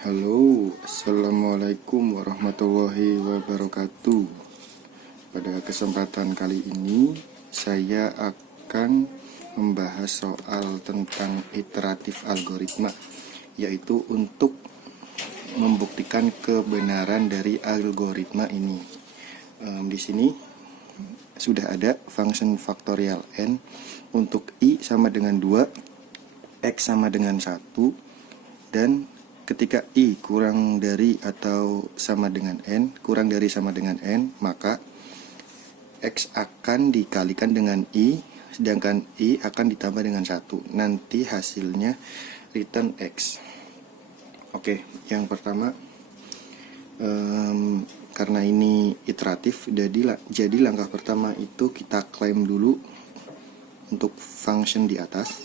Halo, assalamualaikum warahmatullahi wabarakatuh. Pada kesempatan kali ini saya akan membahas soal tentang iteratif algoritma, yaitu untuk membuktikan kebenaran dari algoritma ini. Di sini sudah ada function faktorial n untuk i sama dengan 2, x sama dengan 1, dan ketika i kurang dari atau sama dengan n, kurang dari sama dengan n, maka x akan dikalikan dengan i, sedangkan i akan ditambah dengan 1. Nanti hasilnya return x. Oke, yang pertama, karena ini iteratif, jadi langkah pertama itu kita klaim dulu untuk function di atas.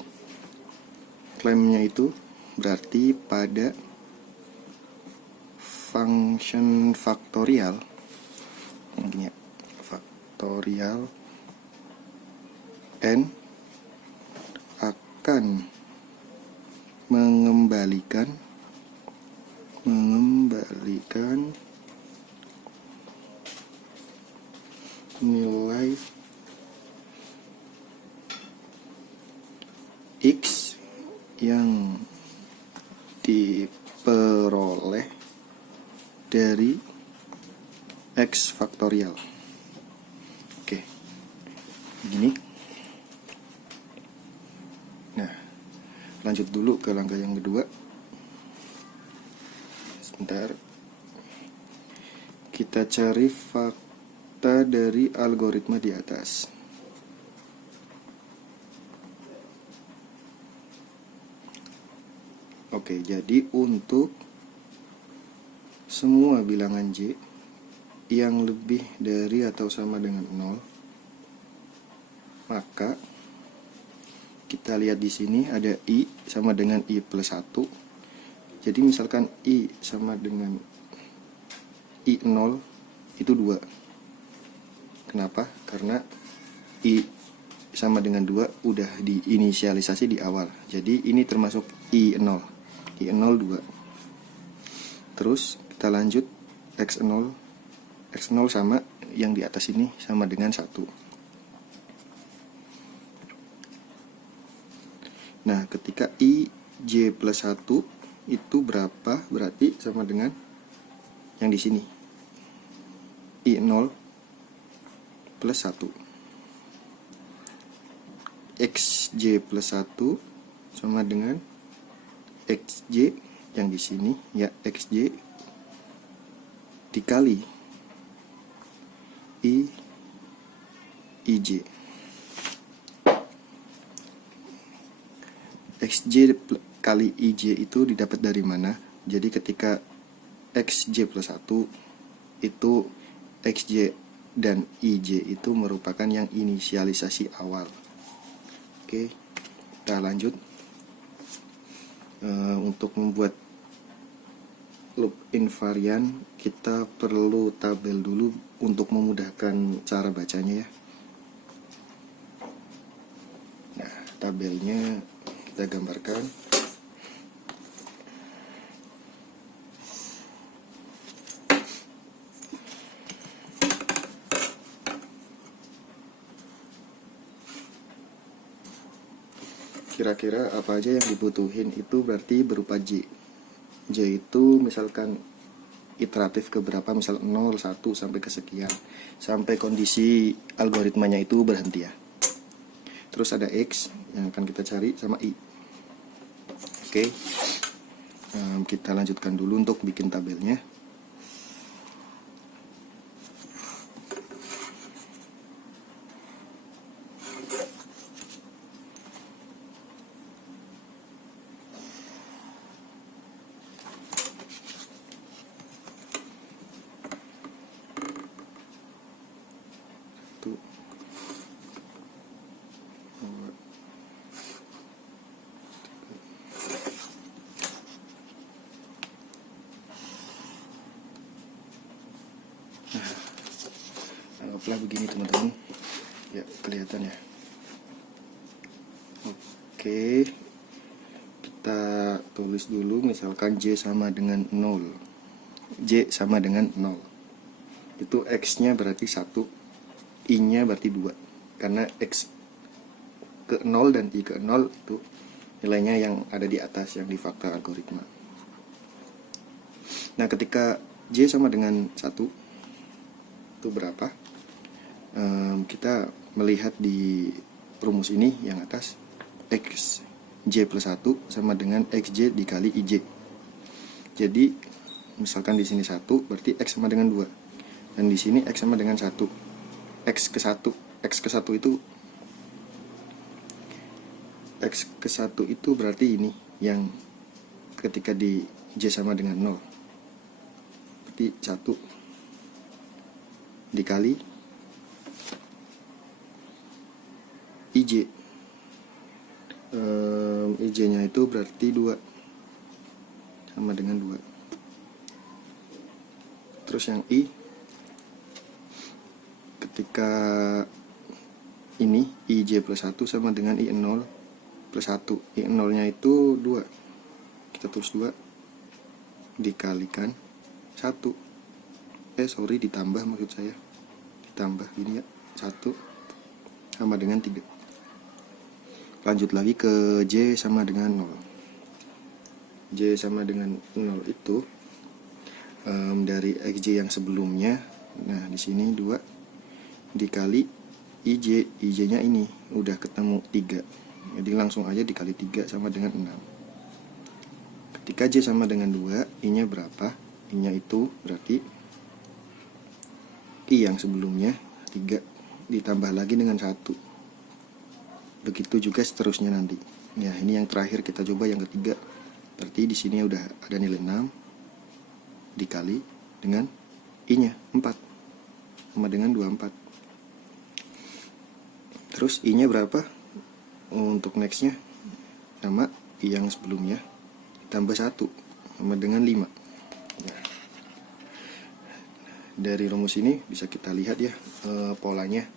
Klaimnya itu berarti pada function faktorial, faktorial n akan mengembalikan nilai x yang diperoleh dari x faktorial. Oke, begini. Nah, lanjut dulu ke langkah yang kedua. Sebentar, kita cari fakta dari algoritma di atas. Oke, jadi untuk semua bilangan j yang lebih dari atau sama dengan 0, maka kita lihat di sini ada i sama dengan i plus 1. Jadi misalkan i sama dengan i 0 itu 2. Kenapa? Karena i sama dengan 2 udah diinisialisasi di awal. Jadi ini termasuk i 0. I 0 2. Terus kita lanjut x0 sama yang di atas ini sama dengan 1. Nah, ketika i j plus 1 itu berapa? Berarti sama dengan yang di sini, i 0 plus 1. xj plus 1 sama dengan xj yang di sini, ya, xj dikali ij. xj kali ij itu didapat dari mana? Jadi ketika xj plus 1 itu xj dan ij itu merupakan yang inisialisasi awal. Oke, kita lanjut. Untuk membuat loop invarian kita perlu tabel dulu untuk memudahkan cara bacanya, ya. Nah, tabelnya kita gambarkan. Kira-kira apa aja yang dibutuhin itu berarti berupa j. J itu misalkan iteratif ke berapa, misal 0, 1 sampai ke sekian, sampai kondisi algoritmanya itu berhenti, ya. Terus ada x yang akan kita cari sama i. Oke, kita lanjutkan dulu untuk bikin tabelnya. Anggaplah begini, teman-teman. Ya, kelihatan ya. Oke, kita tulis dulu, misalkan J sama dengan 0. J sama dengan 0. Itu X-nya berarti 1, I-nya berarti 2. Karena X ke 0 dan I ke 0 itu nilainya yang ada di atas, yang di fakta algoritma. Nah, ketika J sama dengan 1, itu berapa? Kita melihat di rumus ini yang atas, X J plus 1 sama dengan XJ dikali IJ. Jadi misalkan di sini 1, berarti X sama dengan 2. Dan di sini X sama dengan 1. X ke 1. X ke 1 itu X ke 1 itu berarti ini yang ketika di J sama dengan 0. Berarti 1 dikali IJ. IJ-nya itu berarti 2, sama dengan 2. Terus yang I, ketika ini IJ plus 1 sama dengan I0 plus 1. I0 nya itu 2, kita tulis 2 dikalikan 1. Ditambah, maksud saya ditambah gini ya, 1 sama dengan 3. Lanjut lagi ke J sama dengan 0. J sama dengan 0 itu dari XJ yang sebelumnya. Nah, di sini 2 dikali IJ. IJ-nya ini udah ketemu 3. Jadi langsung aja dikali 3 sama dengan 6. Ketika J sama dengan 2, I-nya berapa? I-nya itu berarti I yang sebelumnya 3 ditambah lagi dengan 1. Begitu juga seterusnya nanti. Ya, ini yang terakhir, kita coba yang ketiga. Berarti di sini udah ada nilai 6 dikali dengan I-nya 4 sama dengan 24. Terus I-nya berapa? Untuk next-nya sama I yang sebelumnya ditambah 1 sama dengan 5. Nah, dari rumus ini bisa kita lihat ya polanya.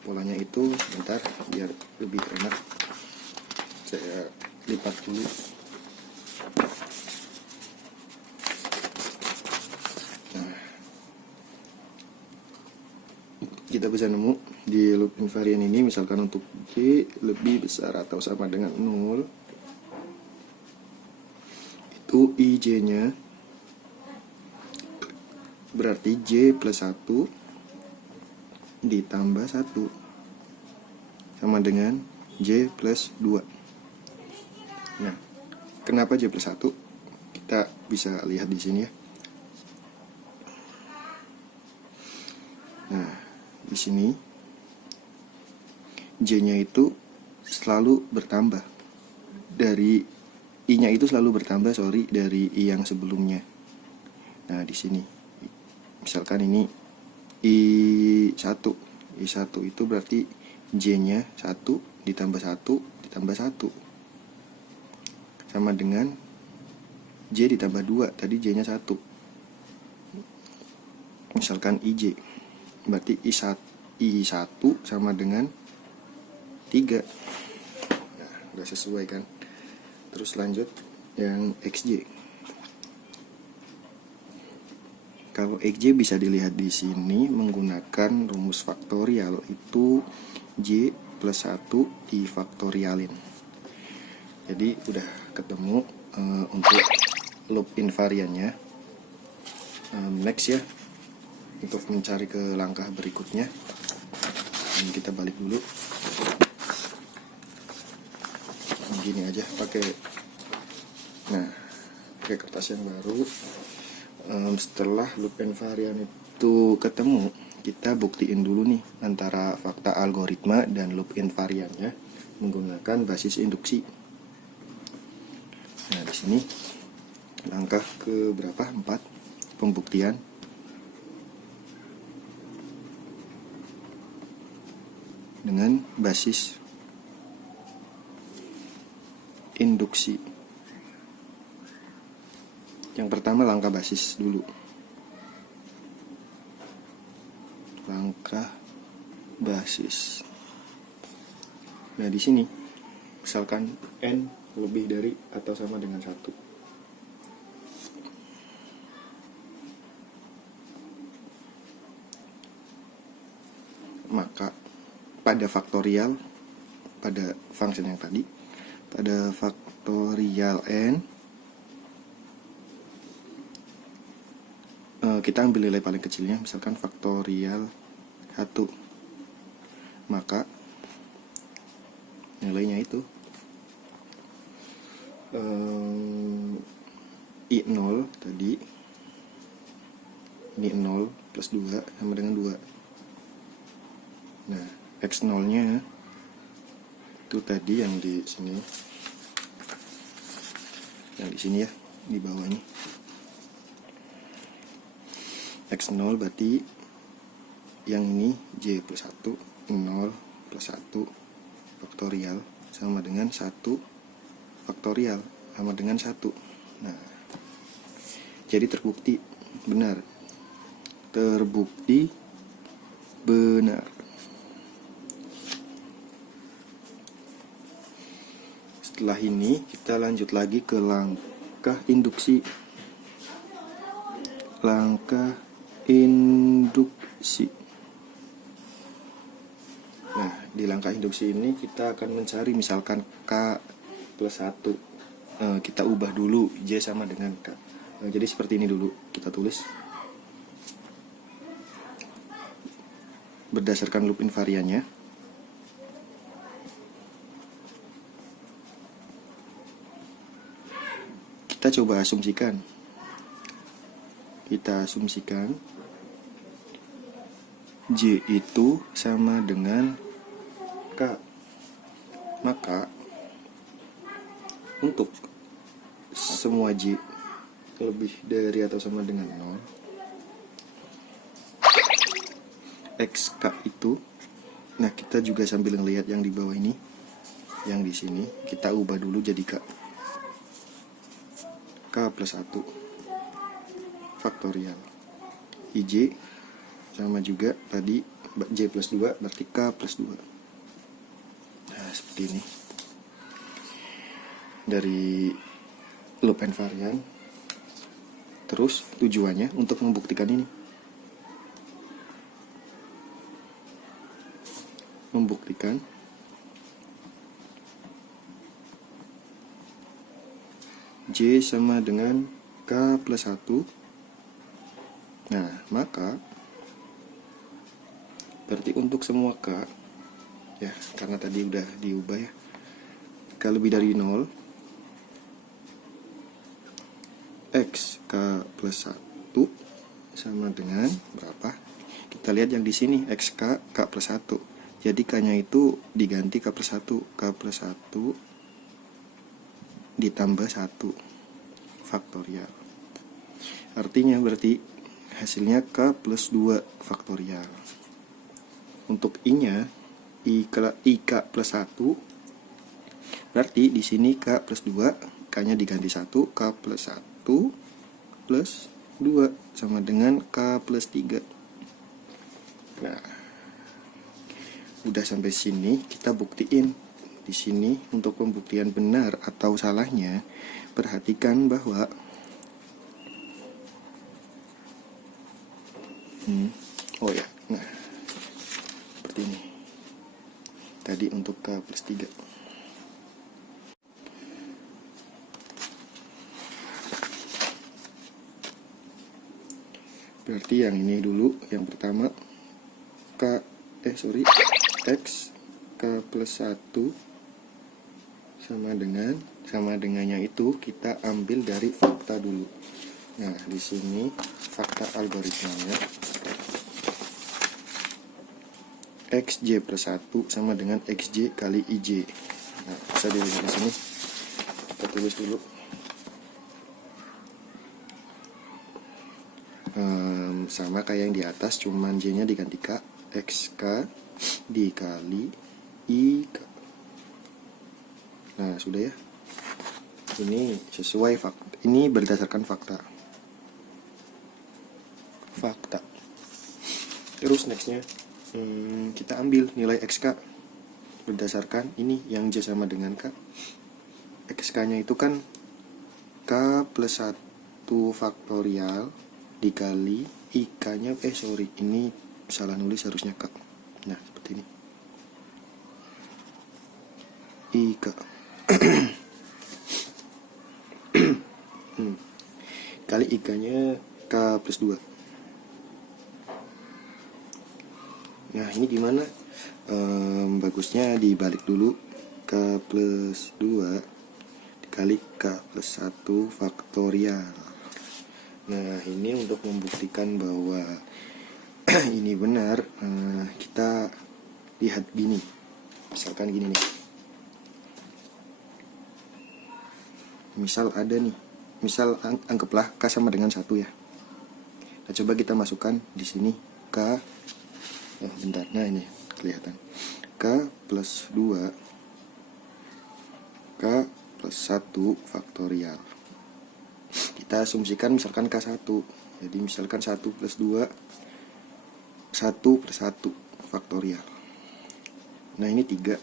Polanya itu, bentar biar lebih enak, saya lipat dulu. Nah, kita bisa nemu di loop invariant ini, misalkan untuk J lebih besar atau sama dengan 0, itu IJ-nya berarti J plus 1 ditambah 1 sama dengan J plus 2. Nah, kenapa J plus 1? Kita bisa lihat di sini ya. Nah, di sini J-nya itu selalu bertambah. Dari I-nya itu selalu bertambah, dari I yang sebelumnya. Nah, di sini misalkan ini I1 itu berarti J-nya 1 ditambah 1 ditambah 1 sama dengan J ditambah 2, tadi J-nya 1. Misalkan IJ, berarti I1 sama dengan 3. Nah, udah sesuai kan. Terus lanjut yang XJ. Kalau XJ bisa dilihat di sini menggunakan rumus faktorial, itu J plus 1 difaktorialin. Jadi udah ketemu untuk loop invariannya. Next ya, untuk mencari ke langkah berikutnya. Ini kita balik dulu. Gini aja pakai kertas yang baru. Setelah loop invariant itu ketemu, kita buktiin dulu nih antara fakta algoritma dan loop invariantnya menggunakan basis induksi. Nah, di sini langkah ke berapa? 4, pembuktian. Dengan basis induksi. Yang pertama langkah basis dulu. Langkah basis. Nah, di sini misalkan N lebih dari atau sama dengan 1. Maka pada faktorial, pada function yang tadi, pada faktorial n, kita ambil nilai paling kecilnya, misalkan faktorial 1, maka nilainya itu I0 tadi, ini 0 plus 2 sama dengan 2. Nah, X0 nya itu tadi yang di sini, ya, di bawahnya. X0 berarti yang ini J plus 1, 0 plus 1 faktorial sama dengan 1 faktorial sama dengan 1. Nah, jadi terbukti benar. Setelah ini kita lanjut lagi ke langkah induksi. Nah, di langkah induksi ini kita akan mencari misalkan K plus 1. Kita ubah dulu J sama dengan K. Jadi seperti ini dulu kita tulis. Berdasarkan loop invariannya, kita coba asumsikan. J itu sama dengan K. Maka untuk semua J lebih dari atau sama dengan 0, XK itu, nah kita juga sambil ngelihat yang di bawah ini, yang di sini kita ubah dulu jadi K plus 1 faktorial. IJ sama juga tadi J plus 2 berarti K plus 2. Nah, seperti ini dari loop invariant. Terus tujuannya untuk membuktikan ini, membuktikan J sama dengan K plus 1. Nah, maka berarti untuk semua K, ya, karena tadi udah diubah ya, K lebih dari 0, X K plus 1 sama dengan berapa? Kita lihat yang di sini, XK K plus 1. Jadi K-nya itu diganti K plus 1. K plus 1 ditambah 1 faktorial. Artinya berarti hasilnya K plus 2 faktorial. Untuk I-nya, IK plus 1, berarti di sini K plus 2, K-nya diganti 1, K plus 1 plus 2 sama dengan K plus 3. Nah, udah sampai sini, kita buktiin. Di sini untuk pembuktian benar atau salahnya, perhatikan bahwa nah, seperti ini. Tadi untuk K plus 3. Berarti yang ini dulu, yang pertama X K plus 1 sama dengannya itu kita ambil dari fakta dulu. Nah, di sini fakta algoritmanya, XJ plus 1 sama dengan XJ kali IJ. Nah, bisa dilihat di sini. Kita tulis dulu. Sama kayak yang di atas, cuman J-nya diganti K, XK dikali IK. Nah, sudah ya. Ini sesuai fakta. Ini berdasarkan fakta. Terus nextnya, kita ambil nilai XK berdasarkan ini yang J sama dengan K. XK nya itu kan K plus 1 faktorial dikali IK nya, ini salah nulis, harusnya K. Nah seperti ini, IK kali IK nya K plus 2. Nah ini gimana? Bagusnya dibalik dulu. K plus 2 dikali K plus 1 faktorial. Nah ini untuk membuktikan bahwa ini benar. Kita lihat gini, misalkan gini nih, misal ada nih, misal anggaplah K sama dengan 1 ya. Nah coba kita masukkan di sini K, bentar, nah ini kelihatan K plus 2 K plus 1 faktorial. Kita asumsikan misalkan K1, jadi misalkan 1 plus 2 1 plus 1 faktorial. Nah ini 3.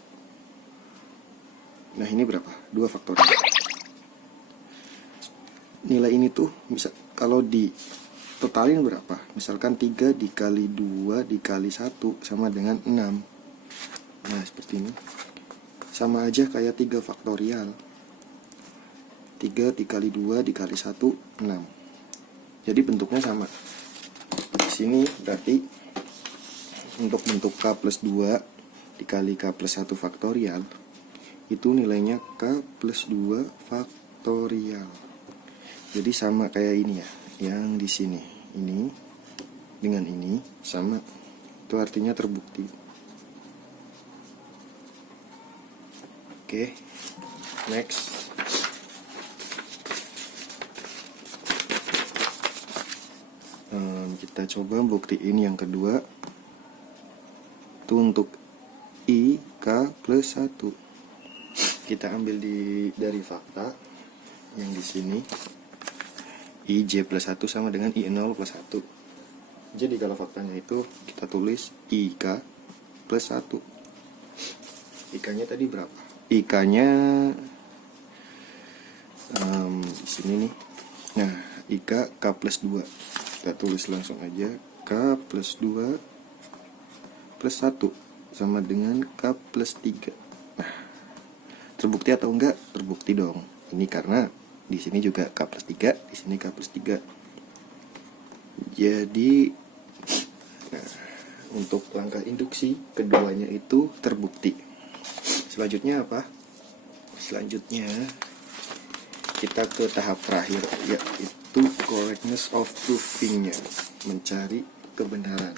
Nah ini berapa? 2 faktorial. Nilai ini tuh bisa kalau di totalin berapa? Misalkan 3 dikali 2 dikali 1 sama dengan 6. Nah seperti ini, sama aja kayak 3 faktorial. 3 dikali 2 dikali 1, 6. Jadi bentuknya sama. Di sini berarti untuk bentuk K plus 2 dikali K plus 1 faktorial, itu nilainya K plus 2 faktorial. Jadi sama kayak ini ya, yang di sini. Ini dengan ini sama. Itu artinya terbukti. Oke, next. Kita coba buktiin yang kedua. Itu untuk I K plus 1. Kita ambil dari fakta yang di sini. I J plus 1 sama dengan I 0 plus 1. Jadi kalau faktanya itu kita tulis I K plus 1. I-nya tadi berapa? I-nya di sini nih. Nah, IK K plus 2. Kita tulis langsung aja K plus 2 plus 1 sama dengan K plus 3. Nah, terbukti atau enggak? Terbukti dong. Ini karena di sini juga K plus 3, di sini K plus 3. Jadi nah, untuk langkah induksi keduanya itu terbukti. Selanjutnya apa? Selanjutnya kita ke tahap terakhir, yaitu correctness of proving-nya, mencari kebenaran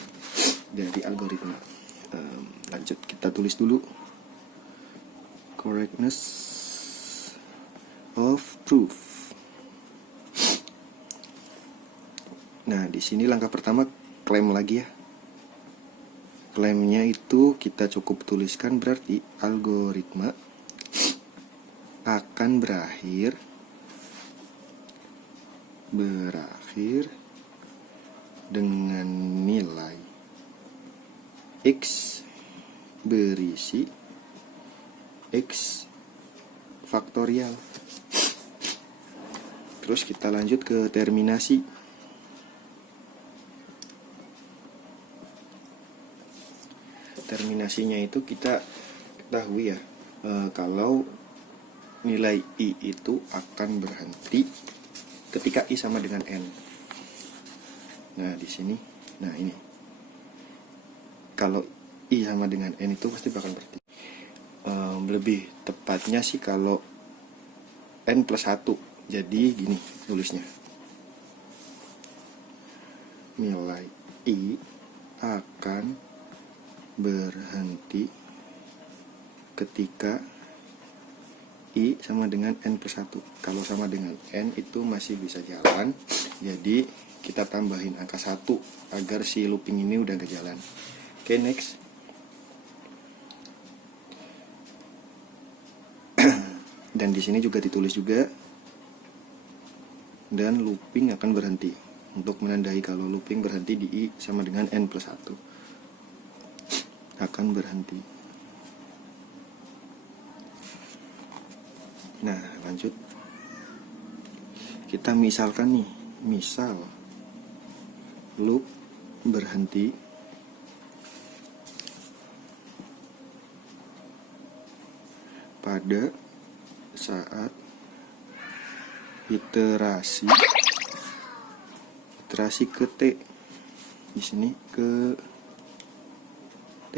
dari algoritma. Lanjut, kita tulis dulu correctness of proof. Nah, di sini langkah pertama klaim lagi ya. Klaimnya itu kita cukup tuliskan, berarti algoritma akan berakhir dengan nilai X berisi X faktorial. Terus kita lanjut ke terminasi. Terminasinya itu kita ketahui ya, kalau nilai I itu akan berhenti ketika I sama dengan N. Nah di sini, nah ini kalau I sama dengan N itu pasti bakal berhenti. Lebih tepatnya sih kalau N plus 1. Jadi gini tulisnya, nilai I akan berhenti ketika I sama dengan N plus 1. Kalau sama dengan N itu masih bisa jalan, jadi kita tambahin angka 1 agar si looping ini udah gak jalan. Oke, next. Dan di sini juga ditulis juga, dan looping akan berhenti, untuk menandai kalau looping berhenti di I sama dengan N plus 1. Akan berhenti. Nah, lanjut. Kita misalkan nih, misal loop berhenti pada saat iterasi ke T. Di sini ke T.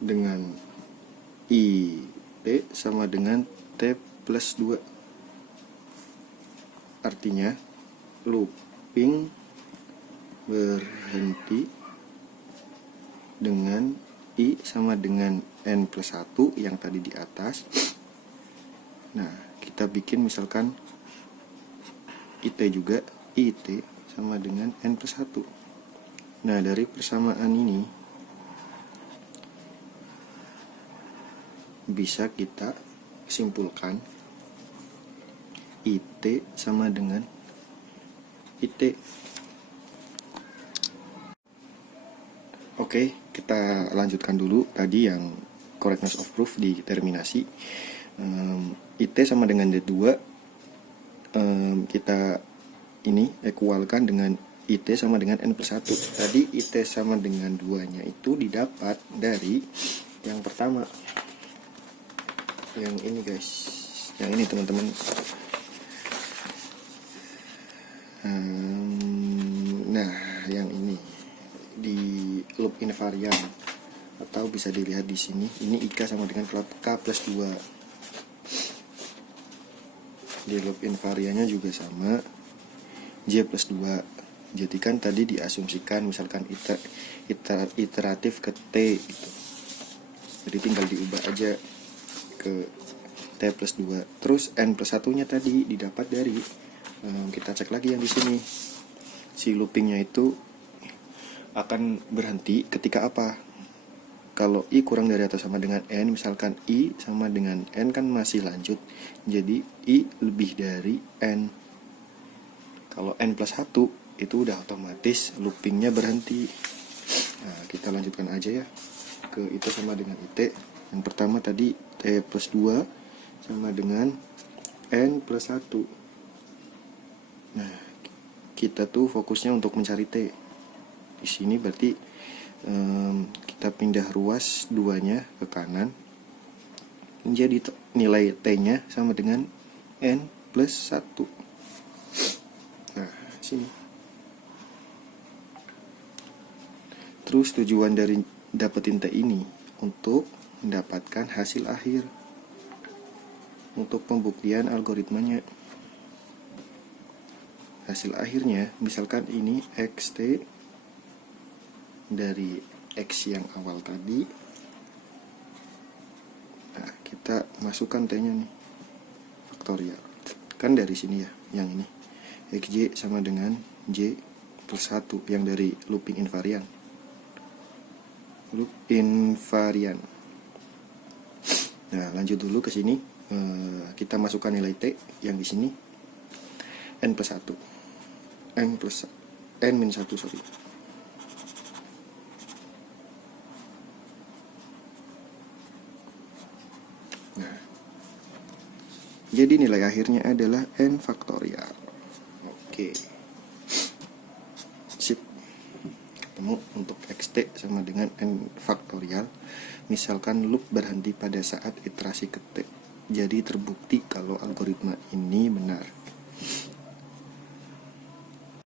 Dengan IT sama dengan T plus 2. Artinya looping berhenti dengan I sama dengan N plus 1 yang tadi di atas. Nah, kita bikin misalkan IT juga, IT sama dengan N plus 1. Nah, dari persamaan ini bisa kita simpulkan IT sama dengan IT. Oke, kita lanjutkan dulu tadi yang correctness of proof di terminasi. IT sama dengan D2, kita ini ekualkan dengan IT sama dengan N plus 1. Tadi IT sama dengan 2-nya itu didapat dari yang pertama, yang ini guys, yang ini teman-teman. Nah, yang ini di loop invarian, atau bisa dilihat di sini, ini IK sama dengan K plus 2. Di loop invariannya juga sama, J plus 2. Jadi kan tadi diasumsikan misalkan iteratif ke T gitu. Jadi tinggal diubah aja ke T plus 2. Terus N plus 1-nya tadi didapat dari, kita cek lagi yang di sini. Si loopingnya itu akan berhenti ketika apa? Kalau I kurang dari atau sama dengan N, misalkan I sama dengan N kan masih lanjut, jadi I lebih dari N. Kalau N plus 1 itu udah otomatis loopingnya berhenti. Nah, kita lanjutkan aja ya ke itu sama dengan IT. Yang pertama tadi T plus 2 sama dengan N plus 1. Nah, kita tuh fokusnya untuk mencari T. Di sini berarti kita pindah ruas 2-nya ke kanan. Jadi nilai T-nya sama dengan N plus 1. Nah, sini. Terus tujuan dari dapetin T ini untuk mendapatkan hasil akhir untuk pembuktian algoritmanya. Hasil akhirnya misalkan ini XT dari X yang awal tadi. Nah, kita masukkan T-nya nih, faktorial. Kan dari sini ya, yang ini XJ sama dengan J plus 1 yang dari looping invarian. Nah, lanjut dulu ke sini. Kita masukkan nilai T yang di sini N plus 1. N min 1, sorry. Nah, jadi nilai akhirnya adalah N faktorial. Oke. Sip. Ketemu untuk XT sama dengan N faktorial. Misalkan loop berhenti pada saat iterasi ke T. Jadi terbukti kalau algoritma ini benar.